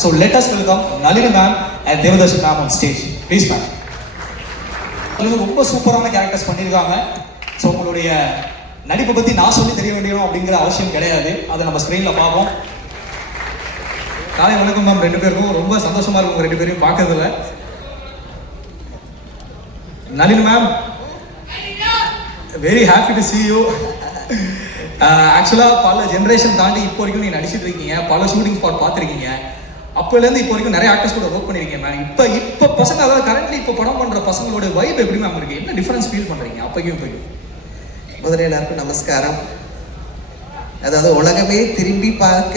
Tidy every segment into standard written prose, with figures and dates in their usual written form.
So let us welcome Nalini ma'am and Devadarshi ma'am on stage. Please ma'am. ரொம்ப சூப்பரான characters பண்ணியிருக்காங்க. So உங்களுடைய நடிப்பை பற்றி நான் சொல்லி தெரிய வேண்டியணும் அப்படிங்கிற அவசியம் கிடையாது. அதை நம்ம ஸ்க்ரீனில் பார்ப்போம். காலை வணக்கம் மேம் ரெண்டு பேருக்கும். ரொம்ப சந்தோஷமா இருக்கும் ரெண்டு பேரையும் பார்க்கறதுல. Nalini ma'am, very happy to see you. ஆக்சுவலாக பல ஜென்ரேஷன் தாண்டி இப்போ வரைக்கும் நீங்கள் நடிச்சிட்டு இருக்கீங்க, பல ஷூட்டிங் ஸ்பாட் பார்த்துருக்கீங்க. அப்போலேருந்து இப்போ வரைக்கும் நிறைய ஆக்டர்ஸ் கூட ஒர்க் பண்ணியிருக்கீங்க மேம். இப்போ பசங்க, அதாவது கரண்ட்லி இப்போ படம் பண்ணுற பசங்களோட வைப் எப்படி மேம் இருக்கு? என்ன டிஃபரன்ஸ் ஃபீல் பண்ணுறீங்க அப்போக்கும் இப்போக்கும்? முதல்ல எல்லாருக்கும் நமஸ்காரம். அதாவது உலகமே திரும்பி பார்க்க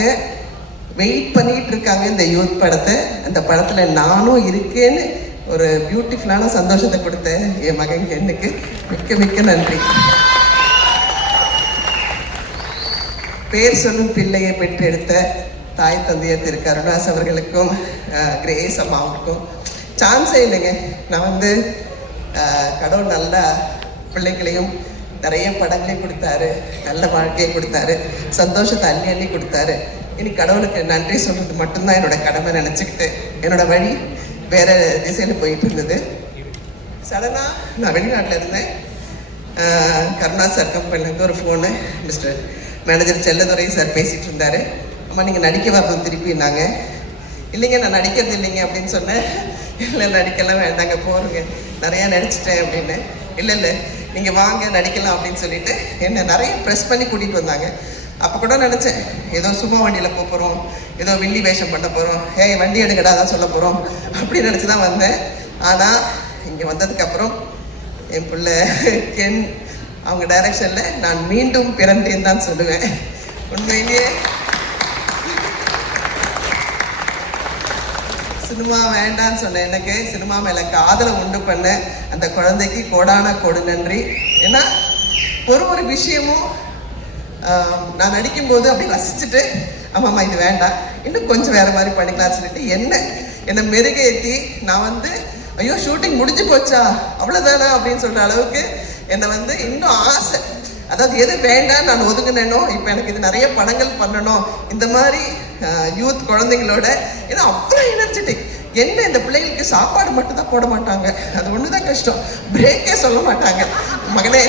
வெயிட் பண்ணிட்டு இருக்காங்க இந்த யூத் படத்தை. அந்த படத்துல நானும் இருக்கேன்னு ஒரு பியூட்டிஃபுல்லான சந்தோஷத்தை கொடுத்த என் மகன் கென்னுக்கு மிக்க மிக்க நன்றி. பேர் சொல்லும் பிள்ளையை பெற்றெடுத்த தாய் தந்தையர் திரு கருணாஸ் அவர்களுக்கும் கிரேஸ் அம்மாவுக்கும் சான்ஸே இல்லைங்க. நான் வந்து கடவுள் நல்ல பிள்ளைகளையும் நிறைய படங்களையும் கொடுத்தாரு, நல்ல வாழ்க்கையை கொடுத்தாரு, சந்தோஷத்தை அள்ளி அள்ளி கொடுத்தாரு. இனி கடவுளுக்கு நன்றி சொல்றது மட்டும்தான் என்னோட கடமை நினச்சிக்கிட்டு என்னோட வழி வேற திசையில் போயிட்டு இருந்தது. சடனாக நான் வெளிநாட்டில் இருந்தேன். கருணாஸ் சார் கம்பெனிலேருந்து ஒரு phone, mister manager Selladurai sir பேசிகிட்டு இருந்தார். அம்மா நீங்கள் நடிக்க வரணும் திருப்பினாங்க. இல்லைங்க நான் நடிக்கிறது இல்லைங்க அப்படின்னு சொன்னேன். இல்லை நடிக்கலாம் வேண்டாங்க, போகிறோங்க, நிறையா நடிச்சிட்டேன் அப்படின்னு. இல்லை இல்லை நீங்கள் வாங்க நடிக்கலாம் அப்படின்னு சொல்லிட்டு என்னை நிறைய ப்ரெஸ் பண்ணி கூட்டிகிட்டு வந்தாங்க. அப்போ கூட நினச்சேன் ஏதோ சும்மா வண்டியில் போகிறோம், ஏதோ வில்லி வேஷம் பண்ண போகிறோம், ஏய் வண்டி எடுக்கடா தான் சொல்ல போகிறோம் அப்படின்னு நினச்சி தான் வந்தேன். ஆனால் இங்கே வந்ததுக்கப்புறம் என் பிள்ளை கென் அவங்க டைரக்ஷனில் நான் மீண்டும் பிறந்தேன்னு தான் சொல்லுவேன். உண்மையிலேயே சினிமா வேண்டான்னு சொன்னேன். எனக்கு சினிமா மேலே காதலை உண்டு பண்ண அந்த குழந்தைக்கு கோடான கோடு நன்றி. ஏன்னா ஒரு விஷயமும் நான் நடிக்கும்போது அப்படி ரசிச்சுட்டு ஆமாம்மா இது வேண்டாம், இன்னும் கொஞ்சம் வேறு மாதிரி பண்ணிக்கலாம்னு சொல்லிட்டு என்னை மெருகேற்றி நான் வந்து ஐயோ ஷூட்டிங் முடிஞ்சு போச்சா அவ்வளோதானா அப்படின்னு சொல்கிற அளவுக்கு என்னை வந்து இன்னும் ஆசை. அதாவது எது வேண்டாம் நான் ஒதுங்கினேனோ இப்போ எனக்கு இது நிறைய படங்கள் பண்ணணும் இந்த மாதிரி யூத் குழந்தைங்களோட. ஏன்னா அவ்வளோ எனர்ஜெட்டிக். என்ன இந்த பிள்ளைங்களுக்கு சாப்பாடு மட்டும் தான் போட மாட்டாங்க, அது ஒன்று தான் கஷ்டம். பிரேக்கே சொல்ல மாட்டாங்க. மகனே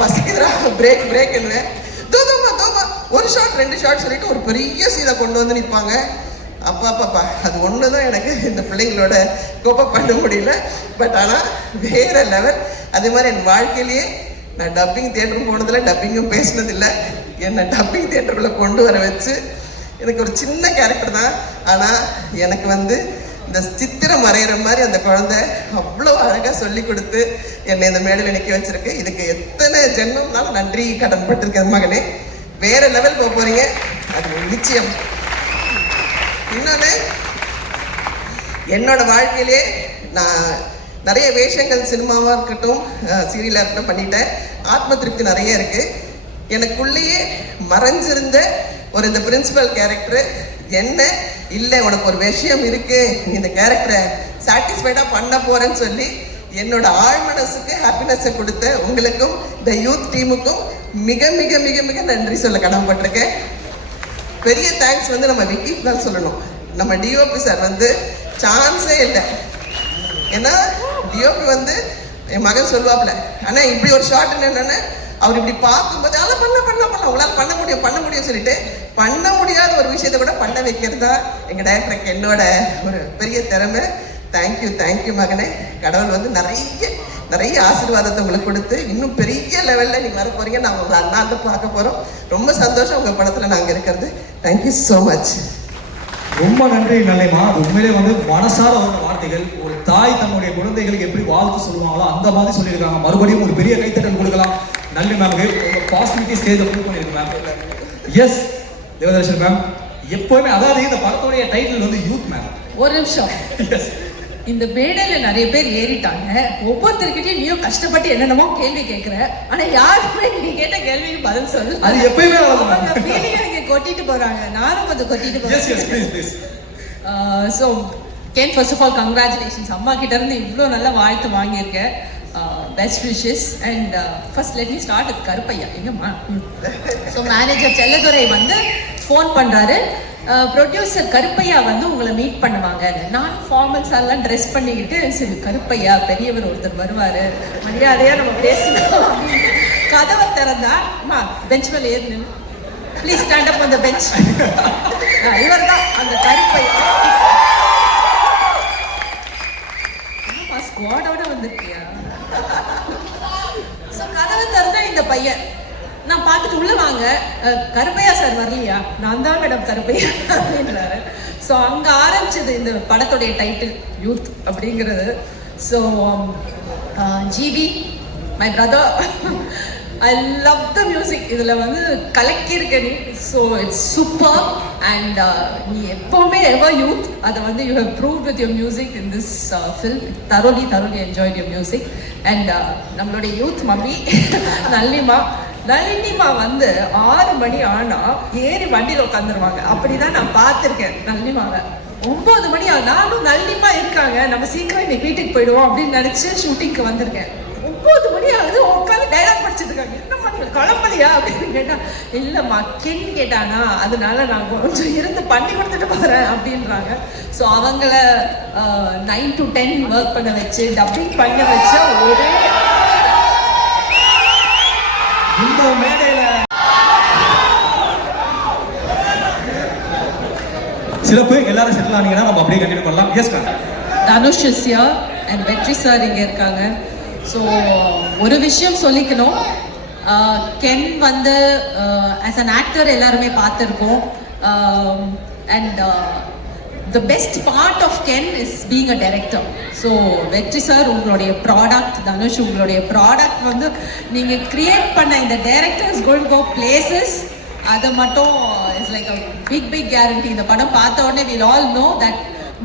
பசிக்குதுரா பிரேக் பிரேக் என்ன தோமா ஒரு ஷாட் 2 ஷாட் சொல்லிட்டு ஒரு பெரிய சீனை கொண்டு வந்து நிற்பாங்க. அப்பா அது ஒன்று தான் எனக்கு இந்த பிள்ளைங்களோட கோப்பை பண்ண முடியல. பட் ஆனால் வேற லெவல். அதே மாதிரி என் வாழ்க்கையிலேயே நான் டப்பிங் தியேட்டரும் போனதில்லை, டப்பிங்கும் பேசினதில்லை. என்னை டப்பிங் தியேட்டருக்குள்ளே கொண்டு வர வச்சு எனக்கு ஒரு சின்ன கேரக்டர் தான். ஆனால் எனக்கு வந்து இந்த சித்திரம் வரைகிற மாதிரி அந்த குழந்தை அவ்வளோ அழகாக சொல்லி கொடுத்து என்னை இந்த மேடையில் நிற்க வச்சிருக்கு. இதுக்கு எத்தனை ஜென்மம்னாலும் நன்றி கடன் பட்டிருக்கேன் மகனே. வேற லெவல் போக போறீங்க, அது நிச்சயம். இன்னொன்று, என்னோட வாழ்க்கையிலே நான் நிறைய வேஷங்கள் சினிமாவாக இருக்கட்டும் சீரியலாக இருக்கட்டும் பண்ணிட்டேன். ஆத்ம திருப்தி நிறைய இருக்கு. எனக்குள்ளேயே மறைஞ்சிருந்த ஒரு இந்த பிரின்சிபல் கேரக்டர் என்ன இல்லை உனக்கு ஒரு விஷயம் இருக்கு, நீ இந்த கேரக்டரை சாட்டிஸ்ஃபைடாக பண்ண போறேன்னு சொல்லி என்னோட ஆழ்மனசுக்கு ஹாப்பினஸை கொடுத்த உங்களுக்கும் இந்த யூத் டீமுக்கும் மிக மிக மிக மிக நன்றி சொல்ல கடமைப்பட்டிருக்கேன். பெரிய தேங்க்ஸ் வந்து நம்ம விக்கிக்கு தான் சொல்லணும். நம்ம டிஓபி சார் வந்து சான்ஸே இல்லை. ஏன்னா டிஓபி வந்து என் மகன் சொல்லுவாப்ல, ஆனால் இப்படி ஒரு ஷார்ட் என்னென்னு அவர் இப்படி பார்க்கும்போது அதெல்லாம் பண்ண உங்களால் பண்ண முடியும் சொல்லிட்டு பண்ண முடியாத ஒரு விஷயத்தை கூட பண்ண வைக்கிறது தான் எங்கள் டைரக்டருக்கு என்னோட ஒரு பெரிய திறமை. தேங்க்யூ மகனே. கடவுள் வந்து நிறைய ஆசீர்வாதத்தை உங்களுக்கு கொடுத்து இன்னும் பெரிய லெவலில் நீங்கள் வர போகிறீங்க. நான் உங்கள் அண்ணாந்து பார்க்க போகிறோம். ரொம்ப சந்தோஷம் உங்கள் படத்தில் நாங்கள் இருக்கிறது. Thank you so much. ரொம்ப நன்றி நல்லைமா. அது உண்மையிலே வந்து மனசார வந்த வார்த்தைகள். ஒரு தாய் தன்னுடைய குழந்தைகளுக்கு எப்படி வாழ்த்து சொல்லுவாங்களோ அந்த மாதிரி சொல்லியிருக்காங்க. மறுபடியும் ஒரு பெரிய கைத்தட்டல் கொடுக்கலாம் நல்லி மேம்க்கு. உங்கள் பாசிட்டிவிட்டி ஸ்டேஜை ப்ரூவ் பண்ணியிருக்கு மேம். எஸ் தேவதர்ஷன் மேம், எப்பவுமே அதாவது இந்த படத்துடைய டைட்டில் வந்து யூத் மேம். ஒரு நிமிஷம், இந்த மேடையில நிறைய பேர் ஏறிட்டாங்க. ஒவ்வொருத்தருக்கிட்டையும் நீயும் கஷ்டப்பட்டு என்னென்னமோ கேள்வி கேட்கிற, ஆனா யாருமே நீ கேட்ட கேள்விக்கு பதில் சொல்லு. அது எப்பயுமே நீங்க கொட்டிட்டு போறாங்க, நானும் கொஞ்சம் கொட்டிட்டு போறேன். So Ken, first of all congratulations. அம்மா கிட்ட இருந்து இவ்வளோ நல்ல வாழ்த்து வாங்கியிருக்கேன். Best wishes. And first let me start with Karuppaiya. எங்கம்மா? ஸோ மேனேஜர் செல்லதுரை வந்து ஃபோன் பண்ணுறாரு, ப்ரொடியூசர் கருப்பையா வந்து உங்களை மீட் பண்ணுவாங்க. நான் ஃபார்மல்ஸ் எல்லாம் ட்ரெஸ் பண்ணிக்கிட்டு சரி கருப்பையா பெரியவர் ஒருத்தர் வருவாரு மரியாதையா நம்ம பேசணும் அப்படின்னு கதவை திறந்தா பெஞ்ச் மேல ஏறி நின்று please stand up on the bench. இவர் தான் அந்த கருப்பையா. ஸ்குவாடோட வந்திருக்கியா? ஸோ கதவை திறந்தா இந்த பையன் நான் பார்த்துட்டு உள்ள வாங்க கருப்பையா சார் வரலையா? நான் தான் மேடம் கருப்பையா அப்படின்றாரு. ஸோ அங்கே ஆரம்பிச்சது இந்த படத்துடைய டைட்டில் யூத் அப்படிங்கிறது. So GV my brother I love the music. இதில் வந்து கலக்கியிருக்க நீ. ஸோ இட்ஸ் சூப்பர் அண்ட் நீ எப்போவுமே எவர் யூத் அதை வந்து you have proved with your music in this film. thoroughly enjoyed your music. And நம்மளுடைய யூத் மம்மி நளினிமா வந்து 6 மணி ஆனா ஏறி வண்டியில உட்காந்துருவாங்க. அப்படிதான் நான் பார்த்திருக்கேன் நளினிமாவை. 9 மணி நானும் நளினிமா இருக்காங்க நம்ம சீக்கிரம் இன்னைக்கு வீட்டுக்கு போயிடுவோம் அப்படின்னு நினைச்சு ஷூட்டிங்க்கு வந்திருக்கேன். 9 மணி ஆகுது உட்காந்து டைலாக் படிச்சுட்டு இருக்காங்க. என்னம்மா நீங்க கிளம்பலையா அப்படின்னு கேட்டா இல்லம்மா கென் கேட்டானா அதனால நான் கொஞ்சம் இருந்து பண்ணி கொடுத்துட்டு போறேன் அப்படின்றாங்க. ஸோ அவங்கள 9 to 10 ஒர்க் பண்ண வச்சு டப்பிங் பண்ண வச்ச ஒரே இந்த மேடையில சிறப்பு. எல்லாரும் செட்டில் ஆனீங்கன்னா நம்ம அப்படியே கண்டினியூ பண்ணலாம். Yes ma'am. Dhanush is here and வெற்றி சார் இங்க இருக்காங்க. ஸோ ஒரு விஷயம் சொல்லிக்கணும். கென் வந்து ஆஸ் அன் ஆக்டர் எல்லாருமே பார்த்துருக்கோம். And the best part of Ken is being a director. So வெற்றி சார் உங்களுடைய ப்ராடக்ட், தனுஷ் உங்களுடைய ப்ராடக்ட் வந்து நீங்க கிரியேட் பண்ண இந்த director is going to go places. அது மட்டும் is like a big guarantee. இந்த படம் பார்த்த உடனே we'll all know that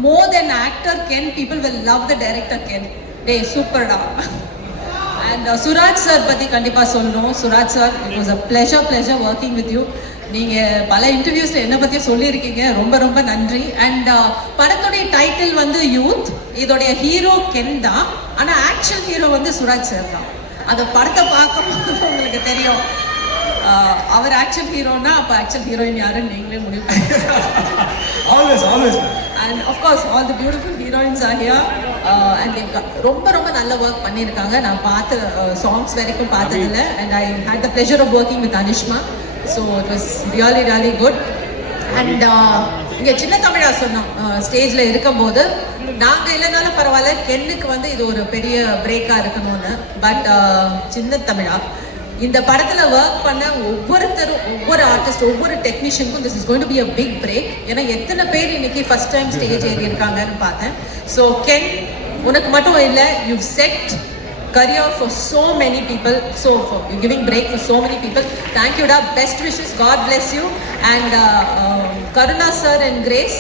more than actor Ken, people will love the director Ken. டேய் சூப்பர்டா. அண்ட் சுராஜ் சார் பத்தி கண்டிப்பா சொல்லணும். Suraj sir, it was a pleasure working with you. நீங்க பல இன்டர்வியூஸ்ல என்ன பத்தி சொல்லியிருக்கீங்க. ரொம்ப நன்றி. அண்ட் படத்துடைய டைட்டில் வந்து யூத். இதோடைய ஹீரோ கென் தான். ஆனா ஆக்சுவல் ஹீரோ வந்து சுராஜ் சார் தான். அந்த படத்தை பார்க்கும்போது உங்களுக்கு தெரியும் அவர் ஆக்சுவல் ஹீரோனா அப்ப ஆக்சுவல் ஹீரோயின் யாருன்னு நீங்களே முடிவு பண்ணுங்க. Always and of course all the beautiful heroines are here. And ரொம்ப நல்ல ஒர்க் பண்ணியிருக்காங்க. நான் பார்த்த சாங்ஸ் வரைக்கும் பார்த்ததில்ல. And I had the pleasure of working with Anishma. So it was really good. And இங்கே சின்ன தமிழா சொன்னோம் ஸ்டேஜில் இருக்கும்போது நாங்கள் இல்லைனாலும் பரவாயில்ல கென்னுக்கு வந்து இது ஒரு பெரிய பிரேக்காக இருக்கணும்னு. பட் சின்ன தமிழா இந்த படத்தில் ஒர்க் பண்ண ஒவ்வொருத்தரும், ஒவ்வொரு ஆர்டிஸ்ட், ஒவ்வொரு டெக்னீஷியனுக்கும் this is going to be a big break. ஏன்னா எத்தனை பேர் இன்னைக்கு ஃபர்ஸ்ட் டைம் ஸ்டேஜ் ஏறி இருக்காங்கன்னு பார்த்தேன். ஸோ கென் உனக்கு மட்டும் இல்லை, you said career for so many people, so for giving break for so many people. Thank you da, best wishes, God bless you. And Karuna sir and Grace,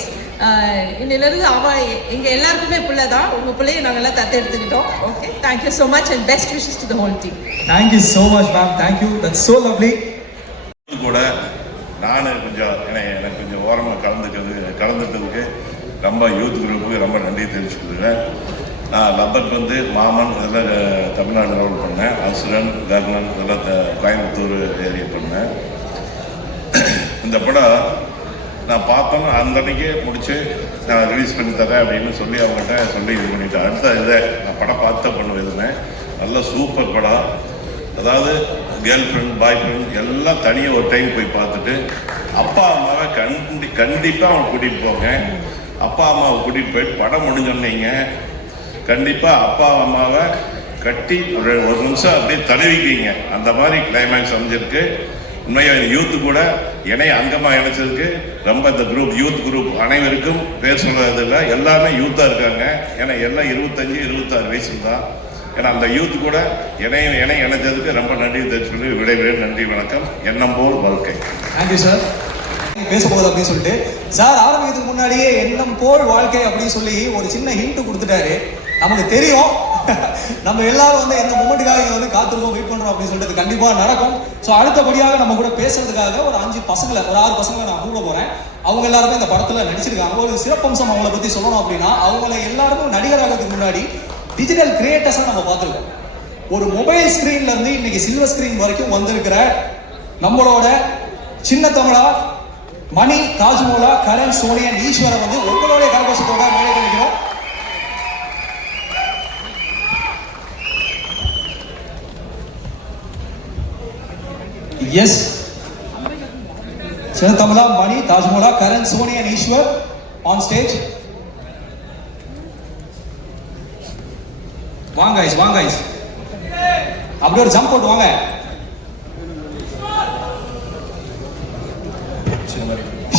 இன்னிலிருந்து அவ எங்க எல்லாருக்குமே பிள்ளை தான். உங்க பிள்ளையை நாங்கெல்லாம் தத்தெடுத்துக்கிட்டோம். Okay, thank you so much and best wishes to the whole team. Thank you so much ma'am. Thank you, that's so lovely. கூட நான் கொஞ்சம் எனக்கு கொஞ்சம் ஓரமாக கலந்துட்டதுக்கு ரொம்ப யூத் குரூப்புக்கு ரொம்ப நன்றி தெரிவிச்சுக்கிறேன். நான் லப்பர் வந்து மாமன் இதெல்லாம் தமிழ்நாடு ரோல் பண்ணேன். அசுரன், கர்ணன் இதெல்லாம் கோயம்புத்தூர் ஏரியா பண்ணேன். இந்த படம் நான் பார்த்தோன்னா அந்த அன்றைக்கே முடிச்சு நான் ரிலீஸ் பண்ணி தரேன் அப்படின்னு சொல்லி அவங்ககிட்ட சொல்லி இது பண்ணிட்டேன். அடுத்த இதை நான் படம் பார்த்து பண்ணுவேன். நல்ல சூப்பர் படம். அதாவது கேர்ள் ஃப்ரெண்ட், பாய் ஃப்ரெண்ட் எல்லாம் தனியாக ஒரு டைம் போய் பார்த்துட்டு அப்பா அம்மாவை கண்டிப்பாக அவங்க கூட்டிகிட்டு போங்க. அப்பா அம்மாவை கூட்டிகிட்டு போயிட்டு படம் முடிஞ்சோன்னீங்க கண்டிப்பாக அப்பா அம்மாவை கட்டி ஒரு நிமிஷம் அப்படியே தழுவிக்கிங்க. அந்த மாதிரி கிளைமேக்ஸ் அமைஞ்சிருக்கு. உண்மையாக யூத்து கூட அங்கமாக இணைச்சதுக்கு ரொம்ப இந்த குரூப் யூத் குரூப் அனைவருக்கும் பேர் சொல்றதில்லை, எல்லாமே யூத்தாக இருக்காங்க. ஏன்னா எல்லாம் 25-26 வயசு தான். ஏன்னா அந்த யூத் கூட இணைஞ்சதுக்கு ரொம்ப நன்றி சொல்லி விடைபெறும். நன்றி, வணக்கம். எண்ணம் போல் வாழ்க்கை. Thank you sir. பேசப்போகுது அப்படின்னு சொல்லிட்டு சார் ஆரம்பிக்கிறதுக்கு முன்னாடியே எண்ணம் போல் வாழ்க்கை அப்படின்னு சொல்லி ஒரு சின்ன ஹிண்ட் கொடுத்துட்டாரு. நமக்கு தெரியும் நம்ம எல்லாரும் வந்து எந்த மொமெண்ட்டுக்காக இங்கே வந்து காத்திருக்கோம், வெயிட் பண்ணுறோம் அப்படின்னு சொல்லிட்டு கண்டிப்பாக நடக்கும். ஸோ அடுத்தபடியாக நம்ம கூட பேசுறதுக்காக ஒரு 6 பசங்களை நான் கூட போகிறேன். அவங்க எல்லாருமே இந்த படத்தில் நடிச்சிருக்காங்க. ஒரு சிறப்பம்சம் அவங்கள பற்றி சொல்லணும் அப்படின்னா அவங்கள எல்லாருக்கும் நடிகராகிறதுக்கு முன்னாடி டிஜிட்டல் கிரியேட்டர்ஸாக நம்ம பார்த்துருக்கோம். ஒரு மொபைல் ஸ்க்ரீன்ல இருந்து இன்னைக்கு சில்வர் ஸ்க்ரீன் வரைக்கும் வந்திருக்கிற நம்மளோட சின்ன தமிழா மணி, தாஜ்மோலா, கரண், சோனி அண்ட் ஈஸ்வரை வந்து உங்களுடைய கரகோஷத்தோட மேலே கிடைக்கிறோம். எஸ், சின்னத்தமிழா, Mani, Tajmola, Karan, Soni and Eswar on stage. வாங்க guys, வாங்க guys. அப்படியே ஒரு ஜம்ப் போட்டு வாங்க.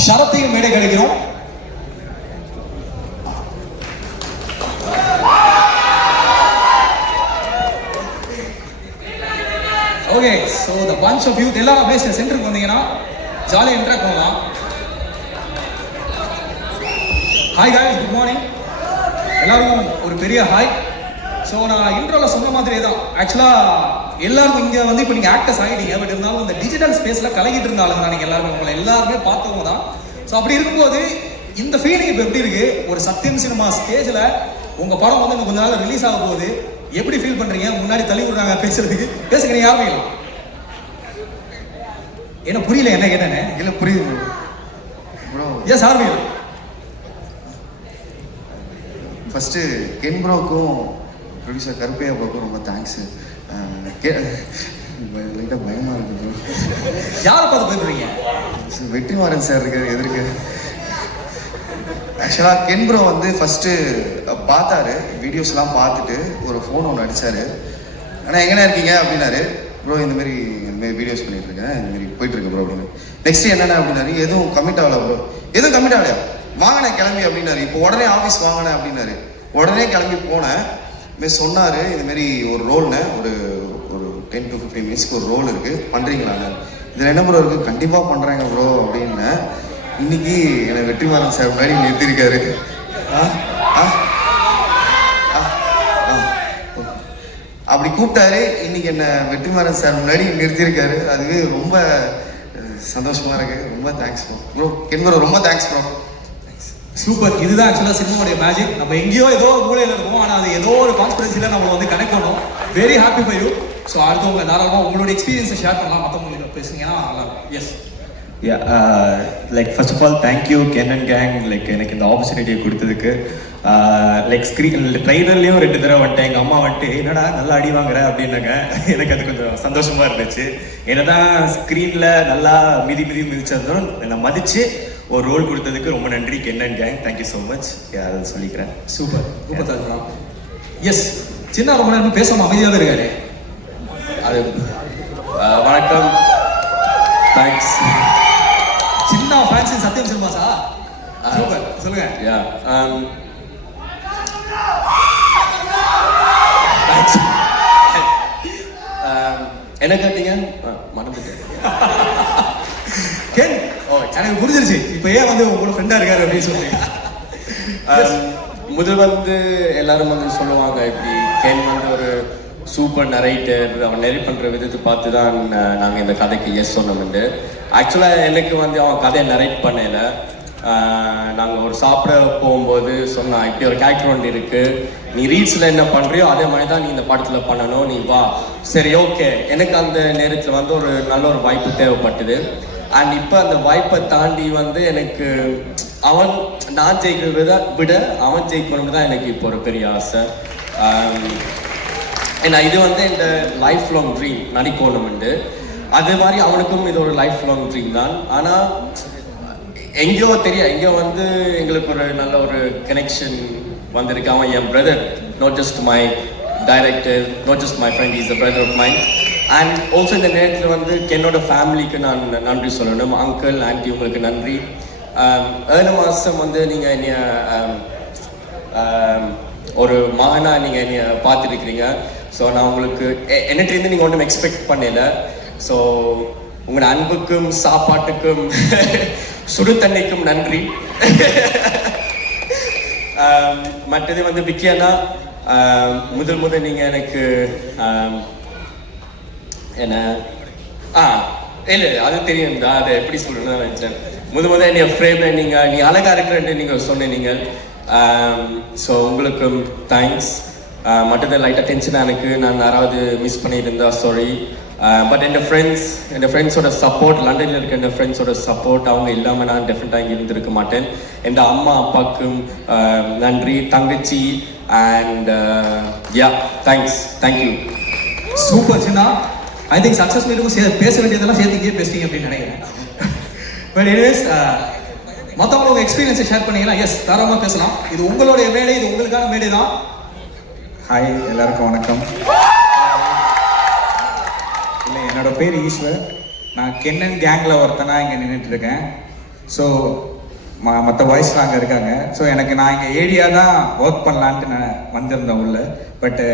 ஷரத்தையும் மேடை கிடைக்கிறோம். Okay, so the bunch of youth எல்லாரும் அப்படியே சென்டருக்கு வந்தீங்கன்னா ஜாலியா இன்டராக்ட் பண்ணலாம். Hi guys, good morning. எல்லாருக்கும் ஒரு பெரிய ஹாய். ஸோ நான் இன்ட்ரோல சொன்ன மாதிரியே தான், ஆக்சுவலாக எல்லாருக்கும் இங்கே வந்து இப்போ நீங்கள் ஆக்டர்ஸ் ஆகிட்டீங்க, பட் இருந்தாலும் இந்த டிஜிட்டல் ஸ்பேஸில் கலகிட்டு இருந்தாலும் தான் நீங்கள் எல்லாருமே உங்களை எல்லாருமே பார்த்தவங்க தான். ஸோ அப்படி இருக்கும்போது இந்த ஃபீலிங் இப்போ எப்படி இருக்கு? ஒரு சத்தியம் சினிமா ஸ்டேஜில் உங்கள் படம் வந்து இன்னும் கொஞ்ச நாள் ரிலீஸ் ஆக போகுது, எப்படி ஃபீல் பண்ணுறீங்க? முன்னாடி தள்ளி விடுறாங்க பேசுறதுக்கு, பேசுங்க, நீங்கள் ஆரம்பிக்கலாம். என்ன புரியல, என்ன கேட்டேன்னு? இல்லை புரியுது ப்ரோ. எஸ், ஆரம்பிக்கலாம். ஃபஸ்ட்டு கென் ப்ரோக்கும் ப்ரொடியூசர் கருப்பையா ப்ரோக்கும் ரொம்ப தேங்க்ஸு. லைட்டாக பயமாக இருக்குது ப்ரோ. யாரை பார்த்து போயிருக்கீங்க? வெற்றிமாறன் சார் இருக்காரு எதிர்க்கு. ஆக்சுவலாக கென் ப்ரோ வந்து ஃபஸ்ட்டு பார்த்தாரு, வீடியோஸ்லாம் பார்த்துட்டு ஒரு ஃபோன் ஒன்று அடித்தார். ஆனால் எங்கேனா இருக்கீங்க அப்படின்னாரு. ப்ரோ இந்தமாரி வீடியோஸ் பண்ணிட்டு இருக்கேன், இந்தமாரி போயிட்டுருக்கு ப்ரோ அப்படின்னு. நெக்ஸ்ட் என்னென்ன அப்படின்னாரு, எதுவும் கமிட் ஆகல ப்ரோ. எதுவும் கமிட் ஆகலையா? வாங்கினேன் கிளம்பி அப்படின்னாரு. இப்போ உடனே ஆஃபீஸ் வாங்கினேன் அப்படின்னாரு. உடனே கிளம்பி போனேன். இதுமாரி சொன்னார், இதுமாரி ஒரு ரோல்னு ஒரு 10 to 15 மினிட்ஸ்க்கு ஒரு ரோல் இருக்குது, பண்ணுறீங்களாண்ணே? இதில் என்ன ப்ரோ இருக்குது? கண்டிப்பாக பண்ணுறாங்க ப்ரோ அப்படின்னு. இன்னைக்கு என்னை வெற்றிமாறன் சார் முன்னாடி நிறுத்திருக்காரு. அப்படி கூப்பிட்டாரு, இன்னைக்கு என்ன வெற்றிமாறன் சார் முன்னாடி நிறுத்திருக்காரு. அதுவே ரொம்ப சந்தோஷமா இருக்கு. ரொம்ப தேங்க்ஸ் ப்ரோ. கென் ப்ரோ ரொம்ப தேங்க்ஸ் ப்ரோ. சூப்பர். இதுதான் ஆக்சுவலாக சினிமாவுடைய மேஜிக். நம்ம எங்கேயோ ஏதோ ஒரு மூலையில் இருக்கோம், ஆனால் அது ஏதோ ஒரு கான்ஸ்பிரன்சியில் நம்மளை வந்து கனெக்ட் பண்ணோம். Very happy for you. So அடுத்தவங்க தாராளமாக உங்களுடைய எக்ஸ்பீரியன்ஸை ஷேர் பண்ணலாம், மற்றவங்களுக்கு பேசுனீங்கன்னா நல்லா இருக்கும். Yes. Like first of all thank you Ken and gang, like எனக்கு இந்த ஆப்பர்ச்சுனிட்டியை கொடுத்ததுக்கு. லைக் ஸ்க்ரீன் ட்ரைலர்லேயும் 2 தடவை வந்துட்டேன். எங்கள் அம்மா வந்துட்டு என்னடா நல்லா அடி வாங்குற அப்படின்னாங்க. எனக்கு அது கொஞ்சம் சந்தோஷமாக இருந்துச்சு. என்னதான் ஸ்க்ரீனில் நல்லா மிதிச்சதும் என்னை மதித்து ஒரு ரோல் கொடுத்ததுக்கு ரொம்ப நன்றி Ken and gang. Thank you so much. அதை சொல்லிக்கிறேன். சூப்பர். சூப்பர். எஸ். சின்ன ரொம்ப நேரம் பேசாமல் அமைதியாகவே இருக்காரு. அது வணக்கம், தேங்க்ஸ். சின்ன ஃபேன்ஸ் சத்தியம் சினிமாஸா? சூப்பர், சொல்லுங்க. என்ன கேட்டீங்க? மறந்துட்டேன். கேன், எனக்கு புரிஞ்சிருச்சு இப்போ ஏன் வந்து உங்களோட ஃப்ரெண்டா இருக்காரு அப்படின்னு சொல்றீங்க. முதல் வந்து எல்லாரும் வந்து சொல்லுவாங்க, இப்படி கேன் வந்து ஒரு சூப்பர் நரேட்டர், அவன் நெரி பண்ணுற விதத்தை பார்த்து தான் நாங்கள் இந்த கதைக்கு எஸ் சொன்னோம்ண்டு. ஆக்சுவலாக எனக்கு வந்து அவன் கதையை நரேட் பண்ணல. நாங்கள் ஒரு சாப்பிட போகும்போது சொன்னான், இப்படி ஒரு கேரக்டர் ஒன்று இருக்குது, நீ ரீல்ஸில் என்ன பண்ணுறியோ அதே மாதிரி தான் நீ இந்த படத்தில் பண்ணணும், நீ வா. சரி, ஓகே. எனக்கு அந்த நேரத்தில் வந்து ஒரு நல்ல ஒரு வாய்ப்பு தேவைப்பட்டது. அண்ட் இப்போ அந்த வாய்ப்பை தாண்டி வந்து எனக்கு நான் ஜெயிக்கிறத விட அவன் ஜெயிக்கணும்னு தான் எனக்கு இப்போ ஒரு பெரிய ஆசை. ஏன்னா இது வந்து இந்த லைஃப் லாங் ட்ரீம் நடிக்கணும்ண்டு. அது மாதிரி அவனுக்கும் இது ஒரு லைஃப் லாங் ட்ரீம் தான். ஆனால் எங்கேயோ வந்து எங்களுக்கு ஒரு நல்ல ஒரு கனெக்ஷன் வந்திருக்கு. அவன் என் brother, not just my director, not just my friend, is a brother of mind. And also இந்த நேரத்தில் வந்து என்னோட ஃபேமிலிக்கு நான் நன்றி சொல்லணும். அங்கிள், ஆன்டி, உங்களுக்கு நன்றி. ஏழு மாதம் வந்து நீங்கள் என்னைய ஒரு மகனா நீங்கள் என்னைய பார்த்துருக்கிறீங்க. ஸோ நான் உங்களுக்கு என்னட்டிலேருந்து நீங்கள் ஒன்றும் எக்ஸ்பெக்ட் பண்ணல. ஸோ உங்களோட அன்புக்கும் சாப்பாட்டுக்கும் சுடு தண்ணிக்கும் நன்றி. மற்றது வந்து விக்கியன்னா முதல் நீங்கள் எனக்கு என்ன இல்லை அது தெரியும், அதை எப்படி சொல்லணும்னு நினச்சேன். முதல் என்னைய ஃப்ரேமில் நீ அழகாக இருக்கிறேன்னு நீங்கள் சொன்னீங்க. ஸோ உங்களுக்கும் தேங்க்ஸ். மற்றது லைட்டாக டென்ஷனாக எனக்கு, நான் யாராவது மிஸ் பண்ணியிருந்தா சாரி. பட் என் ஃப்ரெண்ட்ஸோட சப்போர்ட், லண்டனில் இருக்க என் ஃப்ரெண்ட்ஸோட சப்போர்ட் அவங்க இல்லாமல் நான் டெஃபினட்டாக இங்கே இருந்திருக்க மாட்டேன். என் அம்மா அப்பாவுக்கும் நன்றி, தங்கச்சி and thank you. Super Chinna. I think success மீட்டுக்கும் பேச வேண்டியதெல்லாம் சேர்த்துக்கே பேசுறீங்க அப்படின்னு நினைக்கிறேன். பட் எனிவேஸ் மற்றவங்களோட எக்ஸ்பீரியன்ஸை ஷேர் பண்ணீங்கன்னா எஸ் தாராளமாக பேசலாம். இது உங்களுடைய மேடை, இது உங்களுக்கான மேடை தான். ஹாய், எல்லாருக்கும் வணக்கம். இல்லை, என்னோட பேர் ஈஸ்வர். நான் கென்னன் கேங்கில் ஒருத்தனாக இங்கே நின்றுட்டு இருக்கேன். ஸோ மற்ற பாய்ஸ்லாம் அங்கே இருக்காங்க. ஸோ நான் இங்கே ஏடியா தான் ஒர்க் பண்ணலான்ட்டு நான் வந்திருந்தேன் உள்ள. பட்டு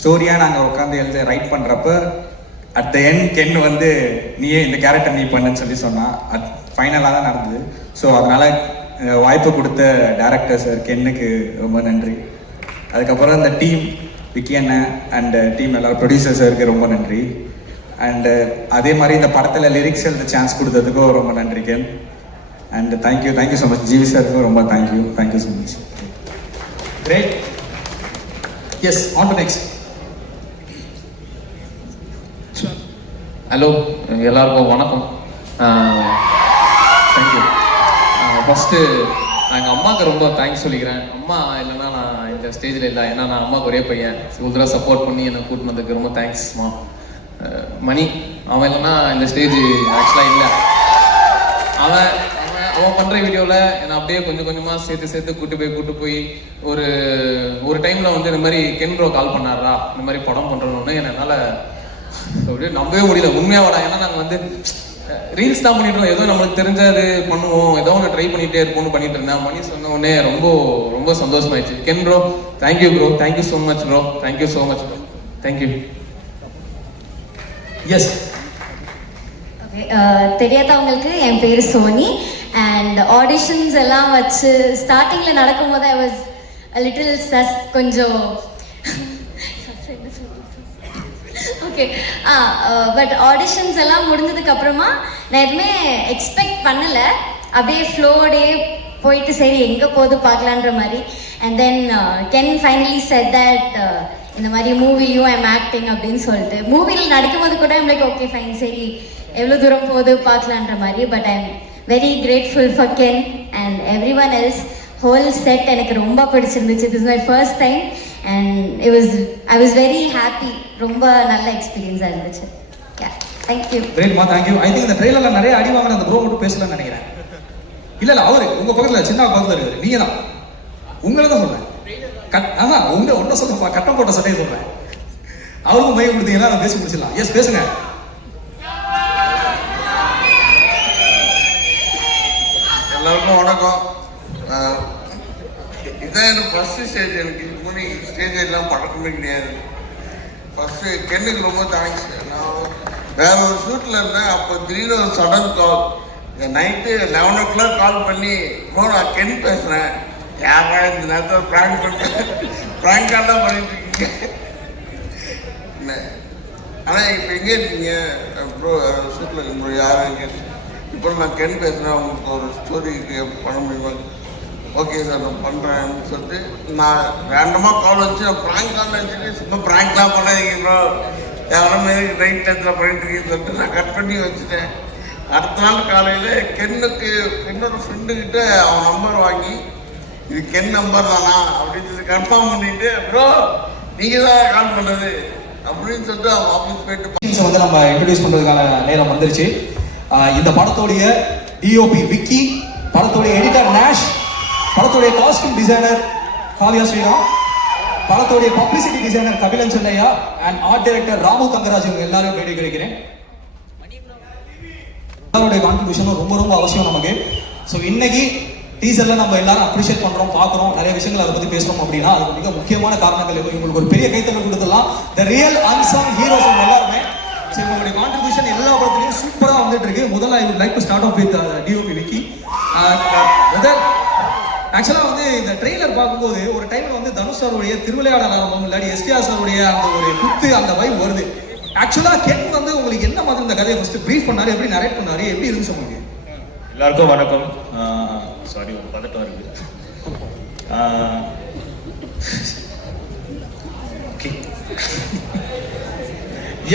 ஸ்டோரியாக நாங்கள் உட்காந்து ரைட் பண்ணுறப்ப அட் த எண்ட் கென் வந்து நீயே இந்த கேரக்டர் நீ பண்ணுன்னு சொல்லி சொன்னான். ஃபைனலாக தான் நடந்தது. ஸோ அதனால் வாய்ப்பு கொடுத்த டேரக்டர் சார் கென்னுக்கு ரொம்ப நன்றி. அதுக்கப்புறம் இந்த டீம் விக்கி அண்ணன் அண்ட் டீம் எல்லாரும் ப்ரொடியூசர் சாருக்கு ரொம்ப நன்றி. அண்டு அதே மாதிரி இந்த படத்தில் லிரிக்ஸ் எழுத சான்ஸ் கொடுத்ததுக்கும் ரொம்ப நன்றி Ken. And thank you so much GV சாருக்கும் ரொம்ப thank you so much. Great. Yes, on to next. Hello, எல்லாருக்கும் வணக்கம். தேங்க்யூ. ஃபஸ்ட்டு நான் எங்கள் அம்மாவுக்கு ரொம்ப தேங்க்ஸ் சொல்லிக்கிறேன். அம்மா இல்லைன்னா நான் இந்த ஸ்டேஜில் இல்லை. ஏன்னா நான் அம்மாவுக்கு ஒரே பையன். இவ்வளோ தூரம் சப்போர்ட் பண்ணி என்னை கூட்டின்னு வந்ததுக்கு ரொம்ப தேங்க்ஸ்மா. மணி, அவன் இல்லைன்னா இந்த ஸ்டேஜ் ஆக்சுவலாக இல்லை. அவன் பண்ணுற வீடியோவில் என்னை அப்படியே கொஞ்சம் கொஞ்சமாக சேர்த்து கூட்டு போய் ஒரு டைமில் வந்து இந்த மாதிரி கென் ப்ரோ கால் பண்ணாரா இந்த மாதிரி படம் பண்ணுறோன்னு என்னால் அப்படியே நம்பவே முடியல. உண்மையாவடா. ஏன்னா நாங்கள் வந்து ரீல்ஸ் தான் பண்ணிட்டு இருந்தோம். ஏதோ நம்மளுக்கு தெரிஞ்சது பண்ணுவோம், ஏதோ ஒன்று ட்ரை பண்ணிகிட்டே இருப்போம்னு பண்ணிட்டு இருந்தேன். மணி சொன்ன உடனே ரொம்ப ரொம்ப சந்தோஷமாயிடுச்சு. Ken bro, thank you bro, thank you so much bro, thank you so much bro, thank you. Yes. Okay, தெரியாதவங்களுக்கு என் பேர் சோனி. அண்ட் ஆடிஷன்ஸ் எல்லாம் வச்சு ஸ்டார்டிங்கில் நடக்கும்போது ஐ வாஸ் லிட்டில் கொஞ்சம் ஓகே. பட் ஆடிஷன்ஸ் எல்லாம் முடிஞ்சதுக்கு அப்புறமா நான் எதுவுமே எக்ஸ்பெக்ட் பண்ணலை. அப்படியே ஃப்ளோடே போயிட்டு சரி எங்கே போகுது பார்க்கலான்ற மாதிரி. And then Ken finally set that இந்த மாதிரி மூவிலையும் ஐம் ஆக்டிங் அப்படின்னு சொல்லிட்டு மூவியில் நடிக்கும் போது கூட ஐம் லைக் ஓகே ஃபைன், சரி எவ்வளோ தூரம் போகுது பார்க்கலான்ற மாதிரி. But I'm very grateful for Ken and every one else. Whole set எனக்கு ரொம்ப பிடிச்சிருந்துச்சு. This is my first time and I was very happy. ரொம்ப நல்ல எக்ஸ்பீரியன்ஸாக இருந்துச்சு. தேங்க்யூ. கிரேட்மா, தேங்க்யூ. ஐ திங்க் இந்த ட்ரெயிலர்ல நிறைய அடி வாங்கின அந்த ப்ரோ மட்டும் பேசலாம்னு நினைக்கிறேன். இல்ல அவரு உங்க பக்கத்தில் சின்ன பக்கத்தில் இருக்காரு. நீங்க தான், உங்களை தான் சொல்றேன். அதான் ஒன்றை சொல்லுப்பா, கட்டம் போட்ட சட்டையை சொல்றேன். அவருக்கும் மையம் கொடுத்தீங்கன்னா நான் பேசி முடிச்சிடலாம். எஸ், பேசுங்க. எல்லாருக்கும் வணக்கம். இதான் எனக்கு ஃபர்ஸ்ட் ஸ்டேஜ். எனக்கு இதுக்கு முன்னாடி ஸ்டேஜ் எல்லாம் பழக்கமே கிடையாது. ஃபர்ஸ்ட் கென்னுக்கு ரொம்ப தேங்க்ஸ். நான் வேற ஒரு ஷூட்டில் இருந்தேன். அப்போ திடீர்னு ஒரு சடன் கால். நைட்டு 11 o'clock கால் பண்ணி ப்ரோ நான் கென் பேசுகிறேன். யாரா இந்த நேரத்தில் ப்ராங்க் கால்லாம் பண்ணிட்டு இருக்கீங்க. ஆனால் இப்போ எங்கே இருக்கீங்க ப்ரோ? ஷூட்டில் இருக்க ப்ரோ. யாரும் எங்கே? இப்போ நான் கென் பேசுகிறேன், உங்களுக்கு ஒரு ஸ்டோரிக்கு பண்ண முடியுமா? ஓகே சார் நான் பண்ணுறேன்னு சொல்லிட்டு நான் ரேண்டமாக கால் வச்சு நான் ப்ராங்க் கால் வச்சுட்டு சும்மா ப்ராங்க்லாம் பண்ணாதீங்க ப்ரோ, எவ்வளோ மாரி ரைட் டைத்தில் பண்ணிட்டு இருக்கீங்கன்னு சொல்லிட்டு நான் கட் பண்ணி வச்சுட்டேன். அடுத்த நாள் காலையில் கென்னோட ஃப்ரெண்டுக்கிட்ட அவன் நம்பர் வாங்கி இது கென் நம்பர் தானா அப்படின்னு சொல்லி கன்ஃபார்ம் பண்ணிட்டு ப்ரோ நீங்கள் தான் கால் பண்ணது அப்படின்னு சொல்லிட்டு அவன் ஆஃபீஸ் போயிட்டு வந்து நம்ம இன்ட்ரடியூஸ் பண்ணுறதுக்கான நேரம் வந்துருச்சு. இந்த படத்தோடைய டிஓபி விக்கி, படத்தோடைய எடிட்டர் நேஷ், படத்துடைய காஸ்டியூம் டிசைனர் காவியா ஸ்ரீராம், படத்துடைய பப்ளிசிட்டி டிசைனர் கபிலன் சென்னையா and art director Ramu Thangaraj, இவங்க எல்லாரும் வேடி கிடைக்கிறேன். எல்லாருடைய கான்ட்ரிபியூஷனும் ரொம்ப ரொம்ப அவசியம் நமக்கு. ஸோ இன்னைக்கு டீசர்ல நம்ம எல்லாரும் அப்ரிஷியேட் பண்றோம், பார்க்குறோம், நிறைய விஷயங்கள் அதை பத்தி பேசுறோம் அப்படின்னா அதுக்கு மிக முக்கியமான காரணங்கள் இவங்களுக்கு ஒரு பெரிய கைத்தட்டல் கொடுத்துடலாம். த ரியல் அன்சங் ஹீரோஸ் எல்லாருமே. ஸோ இவங்களுடைய கான்ட்ரிபியூஷன் எல்லா படத்துலையும் சூப்பராக வந்துட்டு இருக்கு. முதல்ல I would like to start off with DOP Vicky. ஆக்சுவலாக வந்து இந்த ட்ரெய்லர் பார்க்கும்போது ஒரு டைமில் வந்து தனுஷ் சாருடைய திருவிளையாடல் ஆரம்பம் இல்லாட்டி எஸ்டிஆர் சாருடைய அந்த ஒரு குத்து அந்த வைப் வருது. ஆக்சுவலாக கென் வந்து உங்களுக்கு என்ன மாதிரி இந்த கதையை ஃபர்ஸ்ட் ப்ரீஃப் பண்ணாரு, எப்படி நரேட் பண்ணாரு, எப்படி இருந்துச்சு உங்களுக்கு? எல்லாருக்கும் வணக்கம். சாரி, ஒரு பதட்டம் இருக்கு.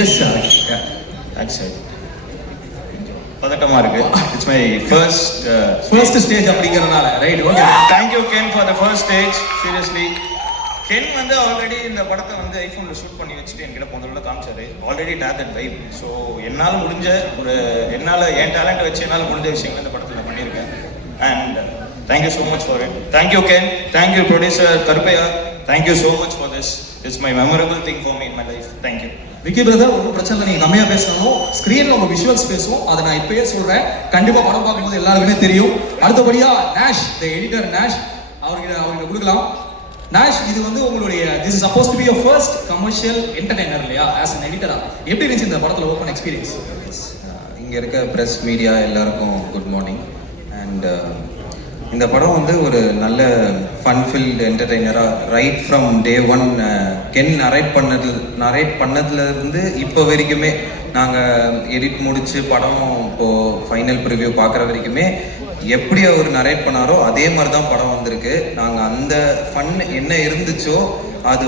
Yes sir. Thanks sir. பதட்டமா இருக்கு. இட்ஸ் மை ஃபர்ஸ்ட் ஸ்டேஜ் அப்படிங்கறதுனால right. Okay, thank you Ken for the first stage. Seriously Ken வந்து ஆல்ரெடி இந்த படத்தை வந்து ஐஃபோனில் ஷூட் பண்ணி வச்சுட்டு என்கிட்ட போனதில் காமிச்சாரு. Already talent vibe. ஸோ என்னால் முடிஞ்ச என் டேலண்ட் வச்சு என்னால் முடிஞ்ச விஷயங்கள் இந்த படத்தில் நான் பண்ணியிருக்கேன். And thank you so much for it. Thank you Ken, thank you producer Karuppaiya, thank you so much for this. It's my memorable thing for me in my life. Thank you. Vicky brother, ஒன்றும் பிரச்சனை இல்லை, நீங்கள் கம்மியாக பேசினாலும் ஸ்க்ரீனில் உங்கள் விஷுவல்ஸ் பேசும். அதை நான் இப்பயே சொல்கிறேன், கண்டிப்பாக படம் பார்க்கும்போது எல்லாருக்குமே தெரியும். அடுத்தபடியாக நேஷ், த எடிட்டர் நேஷ், அவர்கிட்ட கொடுக்கலாம். நேஷ், இது வந்து உங்களுடைய this is suppose to be your first commercial entertainer இல்லையா, ஆஸ் அன் எடிட்டரா? எப்படி இருந்துச்சு இந்த படத்தில் ஒர்க் பண்ண எக்ஸ்பீரியன்ஸ்? இங்கே இருக்க ப்ரெஸ் மீடியா எல்லாருக்கும் குட் மார்னிங். அண்ட் இந்த படம் வந்து ஒரு நல்ல ஃபன்ஃபில்டு என்டர்டெய்னராக right from day one Ken narrate பண்ணதுலேருந்து இப்போ வரைக்குமே நாங்கள் எடிட் முடித்து படம் இப்போது ஃபைனல் ப்ரிவ்யூ பார்க்குற வரைக்குமே எப்படி அவர் நரேட் பண்ணாரோ அதே மாதிரி தான் படம் வந்திருக்கு. நாங்கள் அந்த ஃபன் என்ன இருந்துச்சோ அது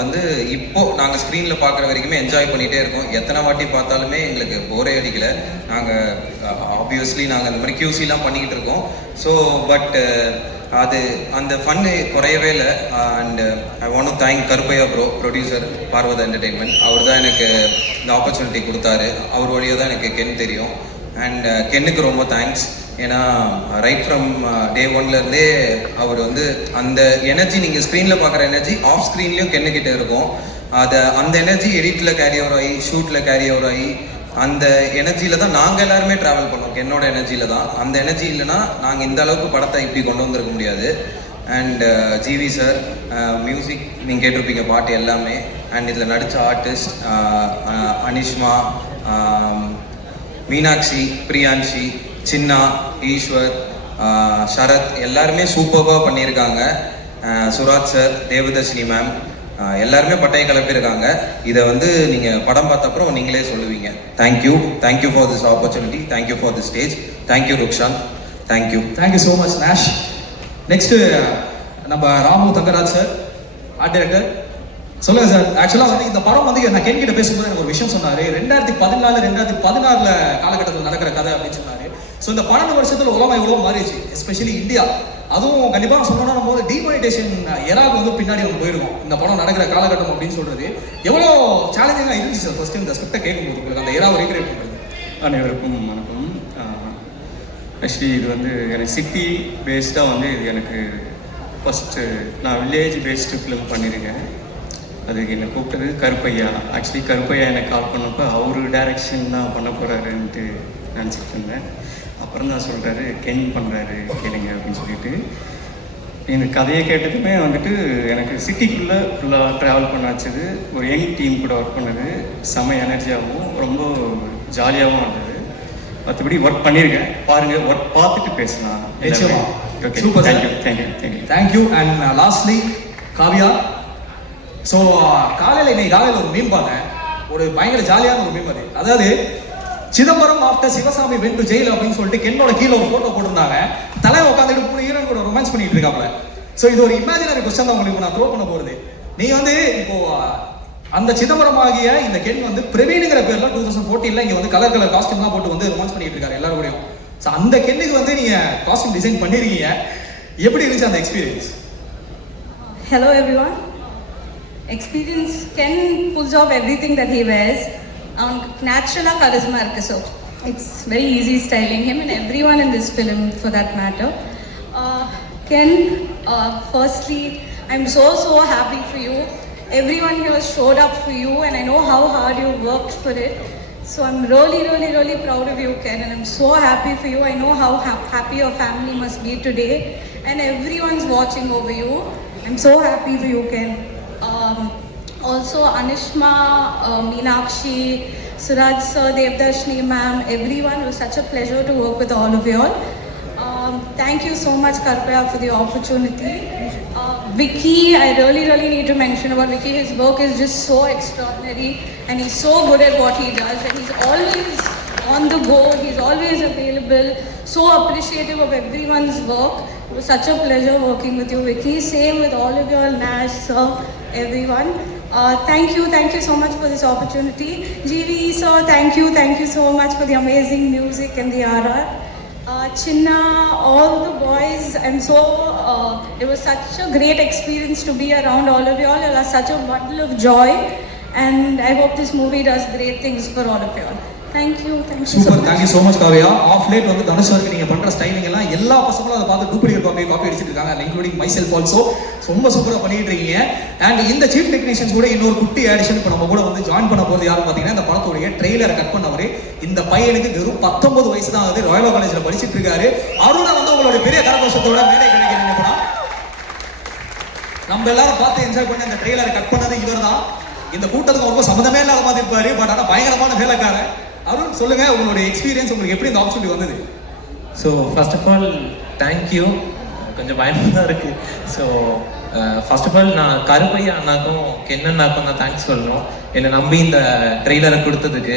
வந்து இப்போ நாங்கள் ஸ்க்ரீனில் பார்க்குற வரைக்குமே என்ஜாய் பண்ணிகிட்டே இருக்கோம். எத்தனை வாட்டி பார்த்தாலுமே எங்களுக்கு போரே அடிக்கலை. நாங்கள் ஆப்வியஸ்லி நாங்கள் அந்த மாதிரி QCலாம் பண்ணிக்கிட்டு இருக்கோம். ஸோ பட் அது அந்த ஃபன்னு குறையவே இல்லை. And I want to thank Karuppaiya bro, producer Parvatha entertainment. அவர் தான் எனக்கு இந்த ஆப்பர்ச்சுனிட்டி கொடுத்தாரு. அவர் வழியாக தான் எனக்கு கென் தெரியும். அண்ட் கென்னுக்கு ரொம்ப தேங்க்ஸ். ஏன்னா ரைட் ஃப்ரம் டே ஒன்லேருந்தே அவர் வந்து அந்த எனர்ஜி, நீங்கள் ஸ்க்ரீனில் பார்க்குற எனர்ஜி ஆஃப் ஸ்க்ரீன்லேயும் கென்னுக்கிட்ட இருக்கும். அந்த எனர்ஜி எடிட்டில் கேரி ஓவர் ஆகி, ஷூட்டில் கேரி ஓவர் ஆகி, அந்த எனர்ஜியில் தான் நாங்கள் எல்லாருமே ட்ராவல் பண்ணோம். என்னோட எனர்ஜியில் தான். அந்த எனர்ஜி இல்லைன்னா நாங்கள் இந்த அளவுக்கு படத்தை இப்படி கொண்டு வந்திருக்க முடியாது. அண்ட் ஜிவி சார் மியூசிக் நீங்கள் கேட்டிருப்பீங்க, பாட்டு எல்லாமே. அண்ட் இதில் நடித்த ஆர்டிஸ்ட் அனிஷ்மா, மீனாட்சி, பிரியான்ஷி, சின்னா, ஈஸ்வர், சரத் எல்லாருமே சூப்பராக பண்ணியிருக்காங்க. சுராஜ் சார், தேவதர்ஷினி மேம் எல்லாருமே பட்டையை கிளப்பியிருக்காங்க. இதை வந்து நீங்கள் படம் பார்த்த அப்புறம் நீங்களே சொல்லுவீங்க. Thank you for this opportunity, thank you for this stage, thank you Rukshanth, thank you so much Nesh. Next நம்ம Ramu Thangaraj sir, art director. சொல்லுங்க சார். ஆக்சுவலாக வந்து இந்த படம் வந்து நான் கென் கிட்ட பேசும்போது எனக்கு ஒரு விஷயம் சொன்னாரு. 2014 காலகட்டத்தில் நடக்கிற கதை அப்படின்னு சொன்னாரு. ஸோ இந்த 12 வருஷத்துல உலகம் எவ்வளோ மாறிடுச்சு, எஸ்பெஷலி இந்தியா. அதுவும் கண்டிப்பாக சொல்லணும் போது டிமானிட்டேஷன் எராவுக்கு வந்து பின்னாடி நம்ம போயிருக்கோம் இந்த படம் நடக்கிற காலகட்டம் அப்படின்னு சொல்றது எவ்வளோ சேலஞ்சிங்காக இருந்துச்சு சார் ஃபர்ஸ்ட் இந்த ஸ்கிரிப்டை கேட்கும்போது உங்களுக்கு அந்த எராவை ரீக்ரியேட் பண்ணுறது? அனைவருக்கும் வணக்கம். ஆக்சுவலி இது வந்து எனக்கு சிட்டி பேஸ்டாக வந்து இது எனக்கு ஃபஸ்ட்டு நான் வில்லேஜ் பேஸ்டு ஃபிலிம் பண்ணியிருக்கேன். அதுக்கு என்னை கூப்பிட்டது கருப்பையா. ஆக்சுவலி கருப்பையா எனக்கு கால் பண்ணப்போ அவரு டைரக்ஷன் தான் பண்ண போகிறாருன்ட்டு நினச்சிட்டு இருந்தேன். அப்புறம் தான் சொல்கிறாரு கென் பண்ணுறாரு கேளுங்க அப்படின்னு சொல்லிட்டு. எனக்கு கதையை கேட்டதுமே வந்துட்டு எனக்கு சிட்டிக்குள்ளே ஃபுல்லாக ட்ராவல் பண்ண வச்சது. ஒரு யங் டீம் கூட ஒர்க் பண்ணது செம எனர்ஜியாகவும் ரொம்ப ஜாலியாகவும் இருந்தது. மற்றபடி ஒர்க் பண்ணியிருக்கேன், பாருங்கள், ஒர்க் பார்த்துட்டு பேசலாம். Super, thank you. And lastly Kavya. So இன்னைக்கு காலையில் ஒரு மீம் பார்த்தேன், ஒரு பயங்கர ஜாலியான ஒரு மீம். அதாவது Chidambaram after Sivasamy went to jail அப்படின்னு சொல்லிட்டு கென்னோட கீழே ஒரு போட்டோ போட்டிருந்தாங்க. தலையை உட்காந்துட்டு 3 ஹீரோன் கூட ரொமான்ஸ் பண்ணிட்டு இருக்காப்ல. ஸோ இது ஒரு இமேஜினரி கொஸ்டின் தான் உங்களுக்கு நான் த்ரோ பண்ண போறது. நீங்க வந்து இப்போ அந்த சிதம்பரம் ஆகிய இந்த கென் வந்து பிரவீனுங்கிற பேர்ல 2014 இங்க வந்து கலர் காஸ்டியூம்லாம் போட்டு வந்து ரொமான்ஸ் பண்ணிட்டு இருக்காரு எல்லாரும் கூடயும். ஸோ அந்த கென்னுக்கு வந்து நீங்க காஸ்டியூம் டிசைன் பண்ணிருக்கீங்க, எப்படி இருந்துச்சு அந்த experience? Hello everyone. Experience, Ken pulls off everything that he wears. Natural charisma irukku, so it's very easy styling him and everyone in this film for that matter. Ken, firstly I'm so happy for you. Everyone here showed up for you and I know how hard you worked for it. So I'm really proud of you, Ken, and I'm so happy for you. I know how happy your family must be today and everyone's watching over you. I'm so happy for you, Ken. Also Anishma, Meenakshi, Suraj sir, Devdarshini ma'am, everyone, it was such a pleasure to work with all of you all. Thank you so much Karpaya for the opportunity. Vicky, I really need to mention about Vicky. His work is just so extraordinary and he's so good at what he does and he's always on the go, he's always available, so appreciative of everyone's work. It was such a pleasure working with you, Vicky. Same with all of you all, Nash sir, everyone. Thank you so much for this opportunity. GV sir, thank you so much for the amazing music and the RR. Chinna, all the boys, it was such a great experience to be around all of you all. You are such a bundle of joy, and I hope this movie does great things for all of you all. Thank you so super, much. Thank you so much Kavya. Of late வந்து தனுஷ் சாருக்கு நீங்கள் பண்ணுற styling எல்லாம் எல்லா பசங்களும் அதை பார்த்து duplicate copy அடிச்சிட்டு இருக்காங்க, இன்க்ளூடிங் மை செல்ஃப் ஆல்சோ. ரொம்ப சூப்பராக பண்ணிட்டு இருக்கீங்க. அண்ட் இந்த சீஃப் டெக்னீஷியன்ஸ் கூட இன்னொரு குட்டி ஆடிஷன் இப்போ நம்ம கூட வந்து ஜாயின் பண்ண போது யாரும் பார்த்தீங்கன்னா, இந்த படத்துடைய ட்ரெய்லரை கட் பண்ணவர் இந்த பையனுக்கு வெறும் 19 வயசு தான் ஆகுது, ராயலா காலேஜில் படிச்சுட்டு இருக்காரு. அருணா வந்து உங்களுடைய பெரிய கரகோஷத்தோட மேடை கிடைக்கிறீங்க படம். நம்ம எல்லாரும் பார்த்து என்ஜாய் பண்ணி இந்த ட்ரெய்லரை கட் பண்ணது இவர் தான். இந்த கூட்டத்துக்கு ரொம்ப சம்மந்தமே இல்லாத மாதிரி இருப்பாரு, பட் ஆனால் பயங்கரமான வேலைக்காரன். அருண் சொல்லுங்க, உங்களுடைய எக்ஸ்பீரியன்ஸ், உங்களுக்கு எப்படி இந்த ஆப்பர்ச்சுனிட்டி வந்தது? So first of all thank you. கொஞ்சம் பயமாக தான் இருக்குது. ஸோ ஃபர்ஸ்ட் ஆஃப் ஆல் நான் கருப்பையா அண்ணாக்கும் கென்னண்ணாக்கும் தான் தேங்க்ஸ் சொல்லணும். என்னை நம்பி இந்த ட்ரெய்லரை கொடுத்ததுக்கு.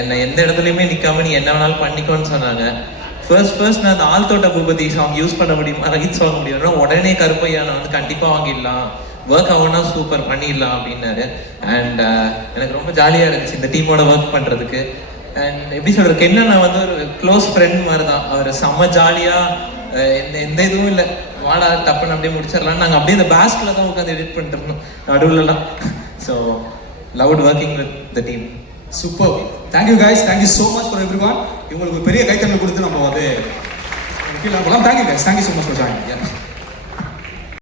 என்னை எந்த இடத்துலையுமே நிற்காம நீ என்ன வேணாலும் பண்ணிக்கோன்னு சொன்னாங்க. ஃபர்ஸ்ட் நான் அந்த ஆழ்தோட்ட பூபதி சாங் யூஸ் பண்ண முடியுமா, ரைட் சொல்ல முடியும்னா உடனே கருப்பையா நான் வந்து கண்டிப்பாக வாங்கிடலாம், ஒர்க் ஆகும்னா சூப்பர் பண்ணிடலாம் அப்படின்னாரு. அண்ட் எனக்கு ரொம்ப ஜாலியாக இருந்துச்சு இந்த டீமோட ஒர்க் பண்ணுறதுக்கு. அண்ட் எப்படி சொல்கிறதுக்கு என்ன, நான் வந்து ஒரு க்ளோஸ் ஃப்ரெண்ட் மாதிரி தான். அவர் செம்ம ஜாலியாக, எந்த இதுவும் இல்லை, வாடா டப்புன்னு அப்படியே முடிச்சிடலாம். நாங்கள் அப்படியே இந்த பேஸ்கில் தான் உட்காந்து எடிட் பண்ணிட்டு இருந்தோம் நடுவில்லாம். So loved working with the team. Super, thank you guys, thank you so much for every one. இவங்களுக்கு பெரிய கைத்தட்டல் கொடுத்து நம்ம வந்து thank you guys, thank you so much for joining.